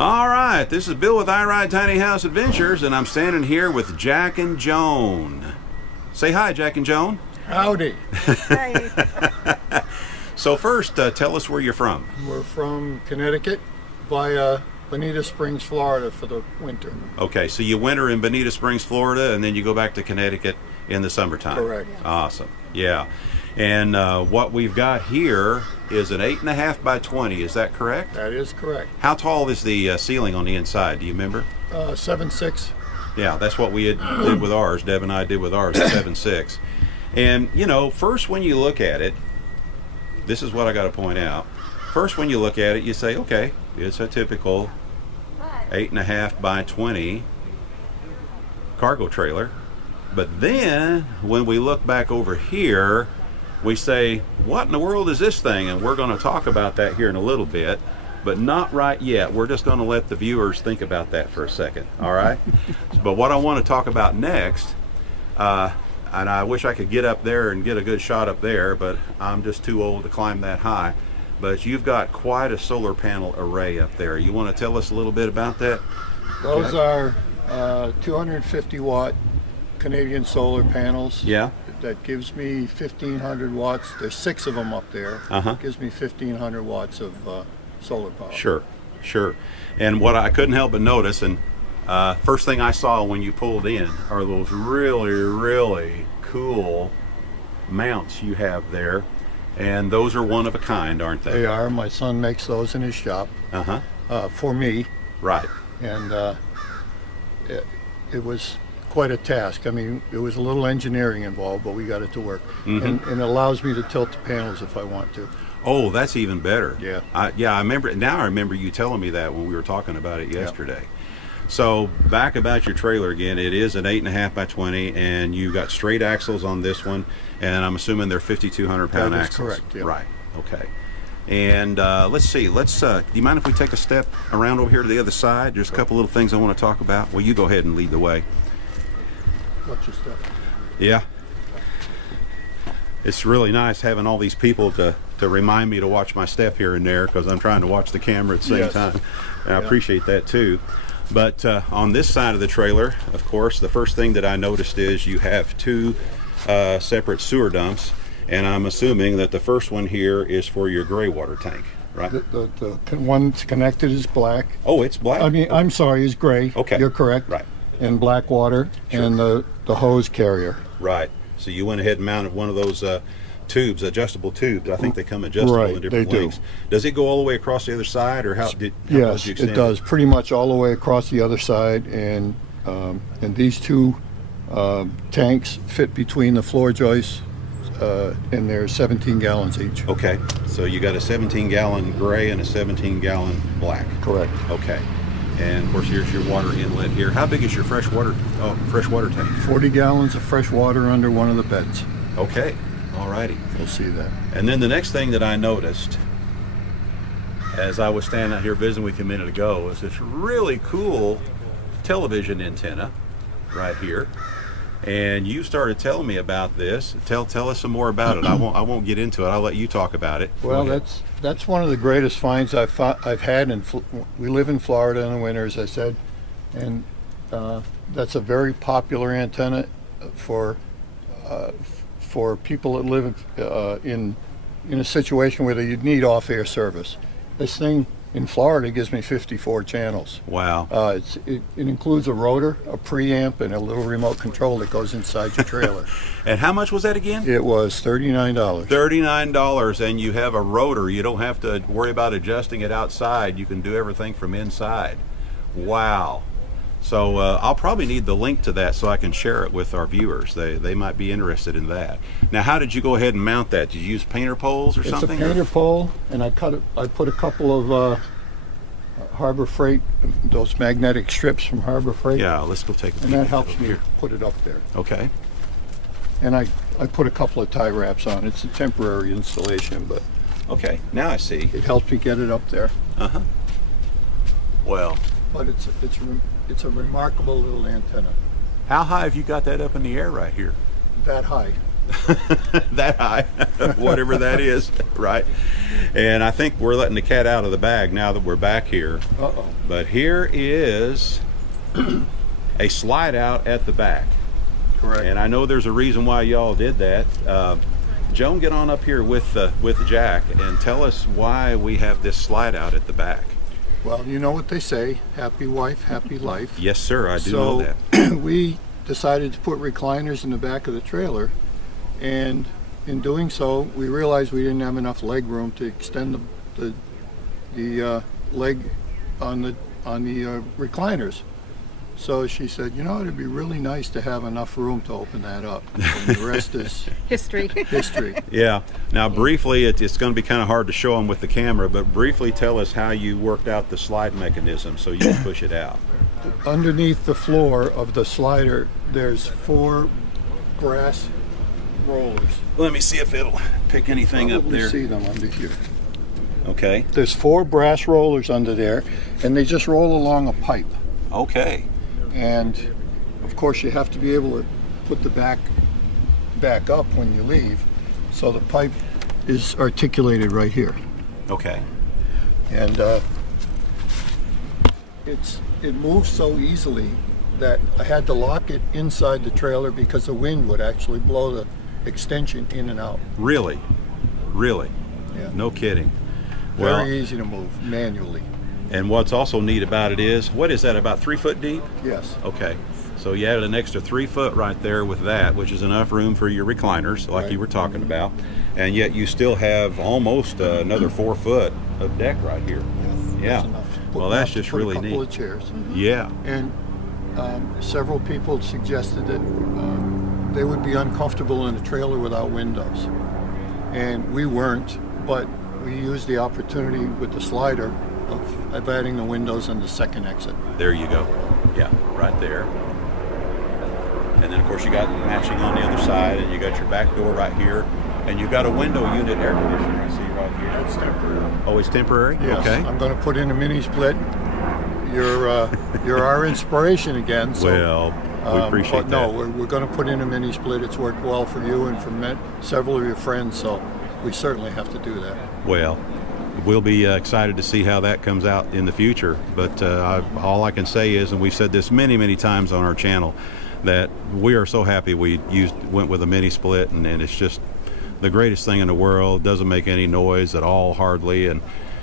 All right, this is Bill with I Ride Tiny House Adventures, and I'm standing here with Jack and Joan. Say hi, Jack and Joan. Howdy. Hi. So first, tell us where you're from. We're from Connecticut via Bonita Springs, Florida for the winter. Okay, so you winter in Bonita Springs, Florida, and then you go back to Connecticut in the summertime. Correct. Yes. Awesome. Yeah. And what we've got here is an 8.5 by 20. Is that correct? That is correct. How tall is the ceiling on the inside? Do you remember? 7'6". Yeah, that's what we did with ours. Deb and I did with ours, 7'6". And, you know, first when you look at it, this is what I got to point out. First when you look at it, you say, okay, it's a typical 8.5 by 20 cargo trailer. But then when we look back over here, we say, what in the world is this thing? And we're going to talk about that here in a little bit, but not right yet. We're just going to let the viewers think about that for a second, all right? But what I want to talk about next, and I wish I could get up there and get a good shot up there, but I'm just too old to climb that high. But you've got quite a solar panel array up there. You want to tell us a little bit about that? Those are 250 watt Canadian solar panels. Yeah. That gives me 1,500 watts. There's 6 of them up there. Gives me 1,500 watts of solar power. Sure, sure. And what I couldn't help but notice, and first thing I saw when you pulled in are those really, really cool mounts you have there. And those are one of a kind, aren't they? They are. My son makes those in his shop for me. Right. And it was quite a task. I mean, it was a little engineering involved, but we got it to work. And it allows me to tilt the panels if I want to. Oh, that's even better. Yeah. I remember. Now I remember you telling me that when we were talking about it yesterday. So back about your trailer again, it is an 8.5 by 20, and you got straight axles on this one, and I'm assuming they're 5,200 pound That is axles. correct. Yeah. Right. Okay. And let's see. Do you mind if we take a step around over here to the other side? There's a couple little things I want to talk about. Well, you go ahead and lead the way. What's your step? Yeah. It's really nice having all these people to remind me to watch my step here and there, because I'm trying to watch the camera at the same time. And I appreciate that too. But on this side of the trailer, of course, the first thing that I noticed is you have 2 separate sewer dumps, and I'm assuming that the first one here is for your gray water tank, right? The one that's connected is black. Oh, it's black? I mean, I'm sorry, is gray. Okay. You're correct. Right. And black water, and the hose carrier. Right. So you went ahead and mounted one of those tubes, adjustable tubes. I think they come adjustable Right, in different they do. lengths. Does it go all the way across the other side, or how Yes, you extend it does. Pretty much all the way across the other side, and these 2 tanks fit between the floor joists, and they're 17 gallons each. Okay. So you got a 17-gallon gray and a 17-gallon black. Correct. Okay. And of course, here's your water inlet here. How big is your freshwater tank? 40 gallons of fresh water under one of the beds. Okay. All righty. You'll see that. And then the next thing that I noticed as I was standing out here visiting with you a minute ago is this really cool television antenna right here. And you started telling me about this. Tell us some more about it. I won't get into it. I'll let you talk about it. Well, that's one of the greatest finds I've had. We live in Florida in the winter, as I said, and that's a very popular antenna for people that live in a situation where they need off-air service. This thing in Florida gives me 54 channels. Wow. It includes a rotor, a preamp, and a little remote control that goes inside your trailer. And how much was that again? It was $39. $39, and you have a rotor. You don't have to worry about adjusting it outside. You can do everything from inside. Wow. So I'll probably need the link to that so I can share it with our viewers. They might be interested in that. Now, how did you go ahead and mount that? Did you use painter poles or something? It's a painter pole, and I put a couple of Harbor Freight, those magnetic strips from Harbor Freight. Yeah, let's go take a peek. And that helps me put it up there. Okay. And I put a couple of tie wraps on. It's a temporary installation, but okay, now I see. It helps me get it up there. Well, but it's a remarkable little antenna. How high have you got that up in the air right here? That high. that high, whatever that is, right? And I think we're letting the cat out of the bag now that we're back here. Uh-oh. But here is a slide out at the back. Correct. And I know there's a reason why y'all did that. Joan, get on up here with Jack and tell us why we have this slide out at the back. Well, you know what they say, happy wife, happy life. Yes, sir, I do know that. So we decided to put recliners in the back of the trailer, and in doing so, we realized we didn't have enough leg room to extend the leg on the recliners. So she said, you know, it'd be really nice to have enough room to open that up. And the rest is History. history. Yeah. Now, briefly, it's going to be kind of hard to show them with the camera, but briefly tell us how you worked out the slide mechanism so you can push it out. Underneath the floor of the slider, there's 4 brass rollers. Let me see if it'll pick anything up Probably there. see them under here. Okay. There's 4 brass rollers under there, and they just roll along a pipe. Okay. And of course, you have to be able to put the back up when you leave. So the pipe is articulated right here, Okay. and it moves so easily that I had to lock it inside the trailer because the wind would actually blow the extension in and out. Really? Really? Yeah. No kidding. Very Well, easy to move manually. and what's also neat about it is, what is that, about 3 foot deep? Yes. Okay. So you added an extra 3 foot right there with that, which is enough room for your recliners, like Right. you were talking about. And yet you still have almost another 4 foot of deck right here. Yeah. That's enough. Well, that's Enough to just put really a couple neat. of chairs. Yeah. And several people suggested that they would be uncomfortable in a trailer without windows. And we weren't, but we used the opportunity with the slider of adding the windows and the second exit. There you go. Yeah, right there. And then, of course, you got matching on the other side, and you got your back door right here, and you've got a window unit air conditioner. I see right here. That's temporary. Oh, it's temporary? Yes, Okay. I'm going to put in a mini split. You're our inspiration again. So, Well, we appreciate but no, that. we're going to put in a mini split. It's worked well for you and for several of your friends, so we certainly have to do that. Well, we'll be excited to see how that comes out in the future. But all I can say is, and we've said this many, many times on our channel, that we are so happy we went with a mini split, and it's just the greatest thing in the world. Doesn't make any noise at all, hardly, and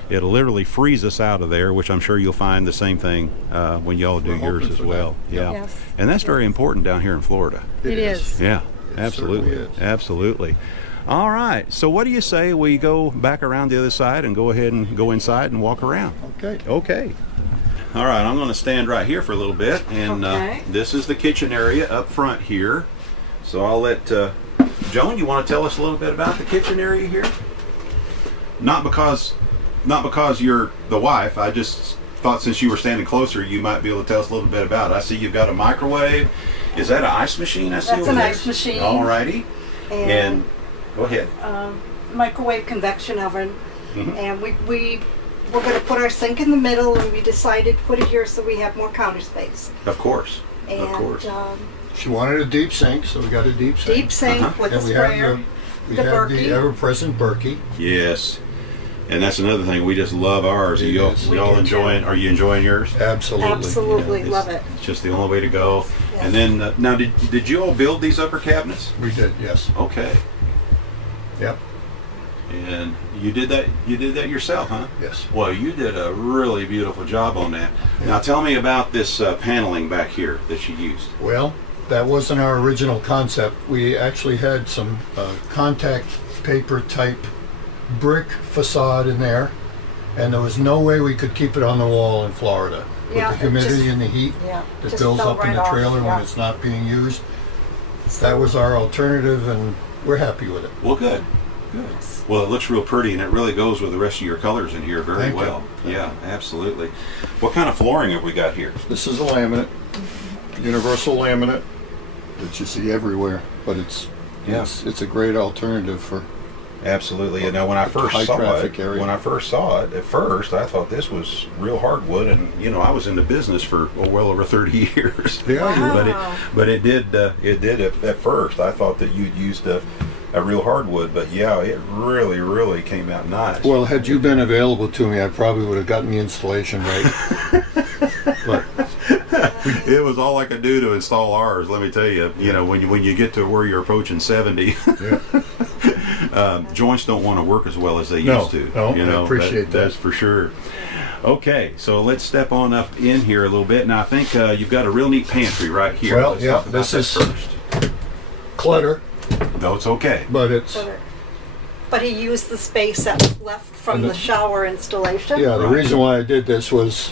it literally frees us out of there, which I'm sure you'll find the same thing when y'all do We're yours hoping as for well. that. Yeah. Yes. And that's very important down here in Florida. It is. Yeah, It absolutely. certainly is. Absolutely. All right. So what do you say we go back around the other side and go ahead and go inside and walk around? Okay. Okay. All right. I'm going to stand right here for a little bit. And Okay. this is the kitchen area up front here. So I'll let Joan, you want to tell us a little bit about the kitchen area here? Not because you're the wife. I just thought since you were standing closer, you might be able to tell us a little bit about it. I see you've got a microwave. Is that an ice machine I see That's over an there? ice machine. All righty. And go ahead. Microwave convection oven. Mhm. And we're going to put our sink in the middle, and we decided to put it here so we have more counter space. Of course. And Of course. She wanted a deep sink, so we got a deep sink. Deep sink Uh-huh. with a And we sprayer. have the the the Berkey. ever-present Berkey. Yes. And that's another thing. We just love ours. It Y'all, is. We y'all do, enjoying? too. Are you enjoying yours? Absolutely. Absolutely. It's- Love it. It's just the only way to go. Yes. And then now, did you all build these upper cabinets? We did, yes. Okay. Yep. And you did that. You did that yourself, huh? Yes. Well, you did a really beautiful job on that. Now, tell me about this paneling back here that you used. Well, that wasn't our original concept. We actually had some contact paper type brick facade in there, and there was no way we could keep it on the wall in Florida. With Yeah, the it humidity just- and the heat Yeah. that just builds fell up in right the off, trailer yeah. when it's not being used. That was our alternative, and we're happy with it. Well, good. Good. Well, it looks real pretty, and it really goes with the rest of your colors in here very Thank you. well. Yeah, absolutely. What kind of flooring have we got here? This is a laminate, universal laminate that you see everywhere, but it's a great alternative for Absolutely. And now when I first High saw traffic it, area. at first I thought this was real hardwood, and I was in the business for well over 30 years. Yeah, you Wow. But it did at first. I thought that you'd used a real hardwood, but yeah, it really came out nice. Well, had you been available to me, I probably would have gotten the installation right. But it was all I could do to install ours. Let me tell you, when you get to where you're approaching 70, yeah. joints don't want to work as well as they No, used to. no, I appreciate that. That's for sure. Okay, so let's step on up in here a little bit. Now I think you've got a real neat pantry right here. Well, Let's yeah, talk about this that is first. clutter, No, it's okay. but it's But he used the space that was left from the shower installation. yeah. The Right. reason why I did this was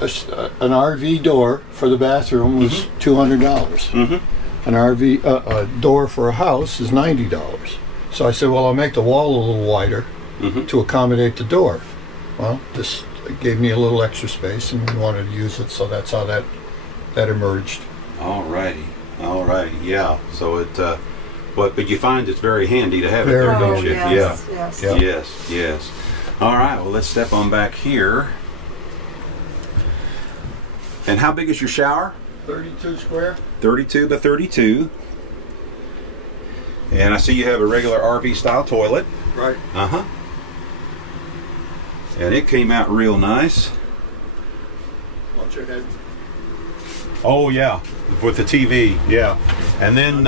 an RV door for the bathroom was $200. Mm-hmm. An RV a door for a house is $90. So I said, well, I'll make the wall a little wider Mm-hmm. to accommodate the door. Well, this gave me a little extra space, and we wanted to use it, so that's how that emerged. Alrighty, yeah. So it, but you find it's very handy to have it Very there, don't Oh, you? yes, Yeah. yes. Yeah. Yes. All right. Well, let's step on back here. And how big is your shower? 32 square. 32 by 32. And I see you have a regular RV style toilet. Right. Uh-huh. And it came out real nice. Watch your head. Oh yeah, with the TV, yeah. And then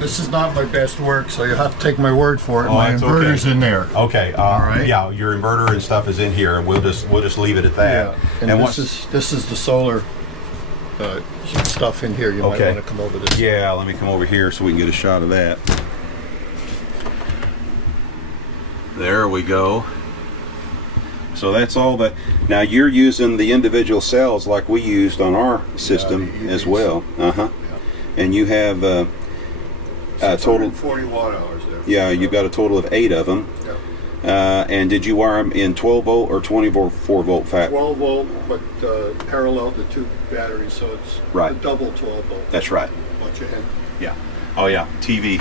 This is not my best work, so you have to take my word for it. Oh, My that's inverter's okay. in there. okay, All right. Yeah, your inverter and stuff is in here, and we'll just leave it at that. Yeah. And what's this is the solar stuff in here. You might Okay. want to come over this. Yeah, let me come over here so we can get a shot of that. There we go. So that's all that. Now you're using the individual cells like we used on our system the as EVs. well. Uh-huh. And you have a total. 40 watt hours there. Yeah, you've got a total of 8 of them. Yeah. And did you wire them in 12 volt or 24 volt 12 volt, but parallel the two batteries, so it's Right. a double 12 volt. That's right. Watch your head. Yeah. Oh yeah, TV.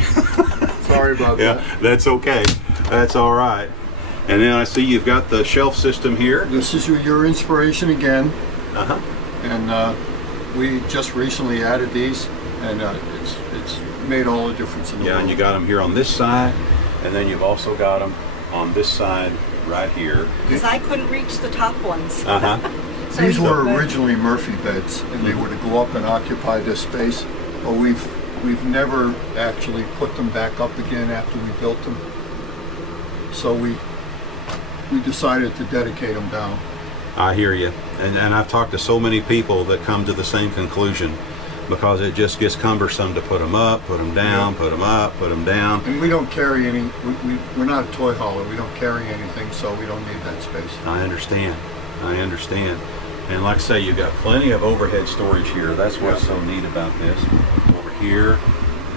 Sorry about Yeah, that. that's okay. That's all right. And then I see you've got the shelf system here. This is your inspiration again, Uh-huh. and we just recently added these, and it's made all the difference in the Yeah, world. and you got them here on this side, and then you've also got them on this side right here. Because I couldn't reach the top ones. Uh-huh. So These he- were originally Murphy beds, and they were to go up and occupy this space, but we've never actually put them back up again after we built them. So we decided to dedicate them down. I hear you. And I've talked to so many people that come to the same conclusion, because it just gets cumbersome to put them up, put them down, put them up, put them down. And we don't carry any, we're not a toy hauler, we don't carry anything, so we don't need that space. I understand. And like I say, you've got plenty of overhead storage here. That's what's so neat about this. Over here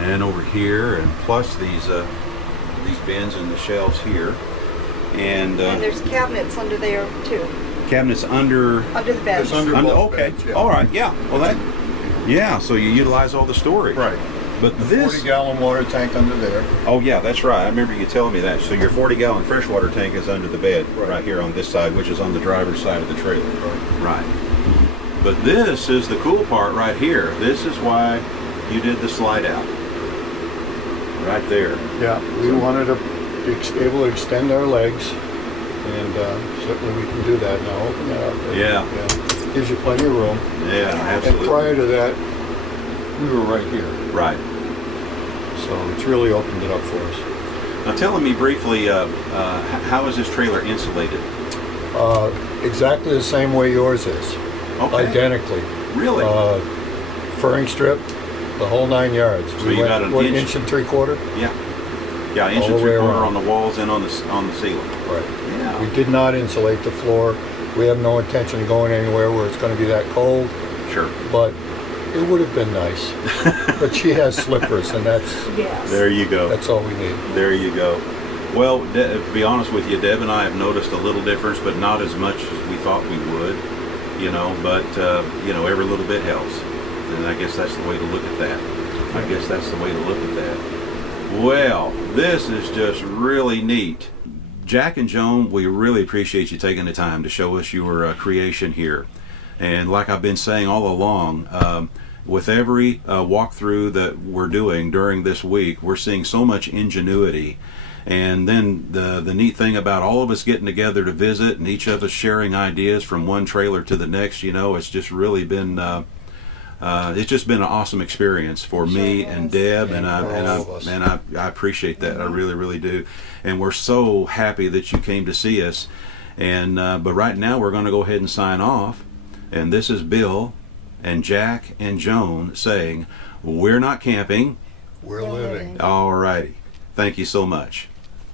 and over here, and plus these bins and the shelves here. And And there's cabinets under there too, cabinets under. under the beds. There's under both Okay. beds, yeah. All right. Yeah. Well, yeah. So you utilize all the storage. Right. But The this. 40-gallon water tank under there. Oh yeah, that's right. I remember you telling me that. So your 40-gallon freshwater tank is under the bed, Right. right here on this side, which is on the driver's side of the trailer. Right. Right. But this is the cool part right here. This is why you did the slide out. Right there. Yeah, we wanted to be able to extend our legs, and certainly we can do that now. Open that up. Yeah. Gives you plenty of room. Yeah, And absolutely. prior to that, we were right here. Right. So it's really opened it up for us. Now tell me briefly, how is this trailer insulated? Exactly the same way yours is. Okay. Identically. Really? Furring strip, the whole 9 yards. So you got an what, inch- inch and 3/4? Yeah. Yeah, inch all and the way 3/4 around. on the walls and on the ceiling. Right. Yeah. We did not insulate the floor. We have no intention of going anywhere where it's going to be that cold, Sure. but it would have been nice. But she has slippers, and that's Yes. There you go. all we need. There you go. Well, to be honest with you, Deb and I have noticed a little difference, but not as much as we thought we would. But every little bit helps, and I guess that's the way to look at that. Well, this is just really neat. Jack and Joan, we really appreciate you taking the time to show us your creation here. And like I've been saying all along, with every walkthrough that we're doing during this week, we're seeing so much ingenuity. And then the neat thing about all of us getting together to visit and each of us sharing ideas from one trailer to the next, you know, it's just really been it's just been an awesome experience for me and Deb, and I appreciate that. I really, really do. And we're so happy that you came to see us. And but right now we're going to go ahead and sign off. And this is Bill and Jack and Joan saying, we're not camping. We're living. All righty. Thank you so much.